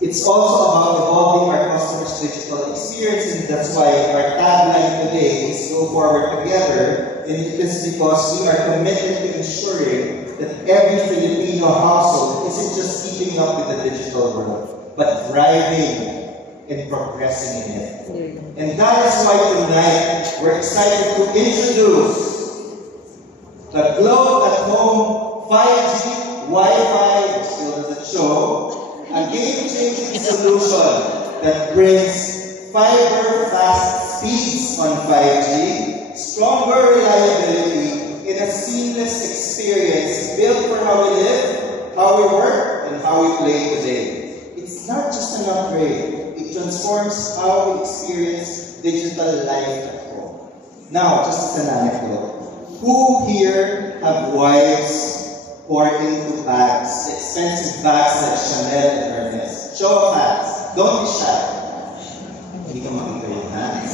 It's also about evolving our customers' digital experience, and that's why our tagline today is Go Forward Together, and it is because we are committed to ensuring that every Filipino household isn't just keeping up with the digital world, but thriving and progressing in it. And that is why tonight we're excited to introduce the Globe at Home 5G Wi-Fi, which still doesn't show, a game-changing solution that brings fiber-fast speeds on 5G, stronger reliability, and a seamless experience built for how we live, how we work, and how we play today. It's not just an upgrade, it transforms how we experience digital life at home. Now, just as an anecdote, who here have wives or into bags, expensive bags like Chanel and Hermes? Show of hands. Don't be shy. Hindi ka makita yung hands.